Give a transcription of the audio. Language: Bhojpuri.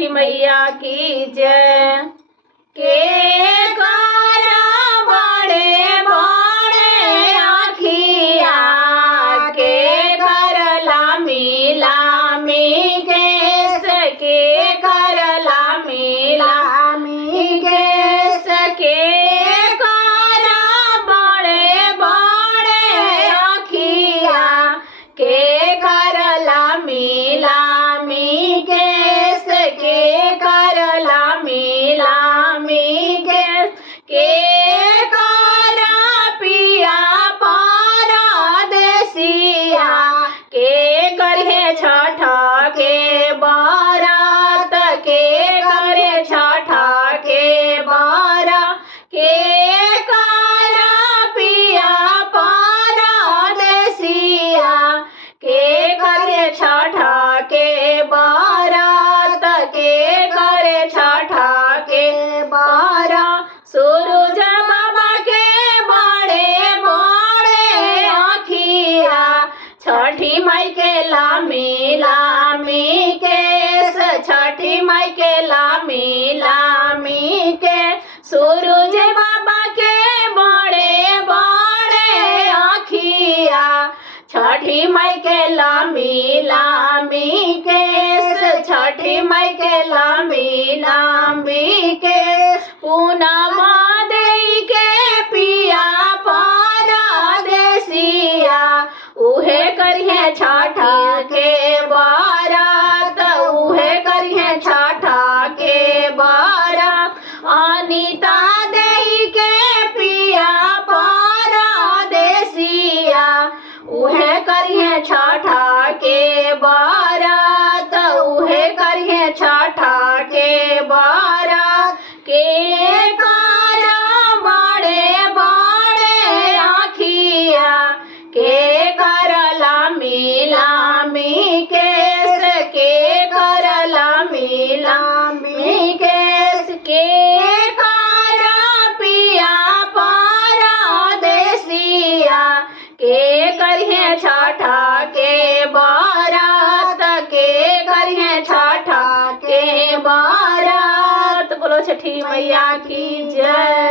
छठी मैया की जय। के करा बड़े बड़े आखिया के कर लामी लामी केस के कर लामी लामी केस के करा बड़े बड़े आखिया के कर लामी लामी केस के कर लामी लामी केस के करा पिया परदेसिया के करे छठ के बारात के करे छठ के बारा के करा पिया परदेसिया के करे छठ के बारात के करे छठ के बारा सूरज बाबा के बड़े बड़े आखिया छठी माई के लामी लामी केस छठी माई के लामी लामी के सूरज बाबा के बड़े बड़े आखिया छठी माई के लामी लामी केस छठी माई के लामी लामी केस पूनमा देई के पिया परदेसिया उहे करिए छठ के बारात उहे करिए छठ के बारात अनिता देई के पिया परदेसिया उहे करिए छठ के बारात उहे करिए छठ के बारात के करा बड़े बड़े आखिया के कर लामी लामी केस के कर लामी लामी केस के करा पिया परदेसिया के करिए छठ के बारात के करिए छठ के बारात। बोलो छठी मैया की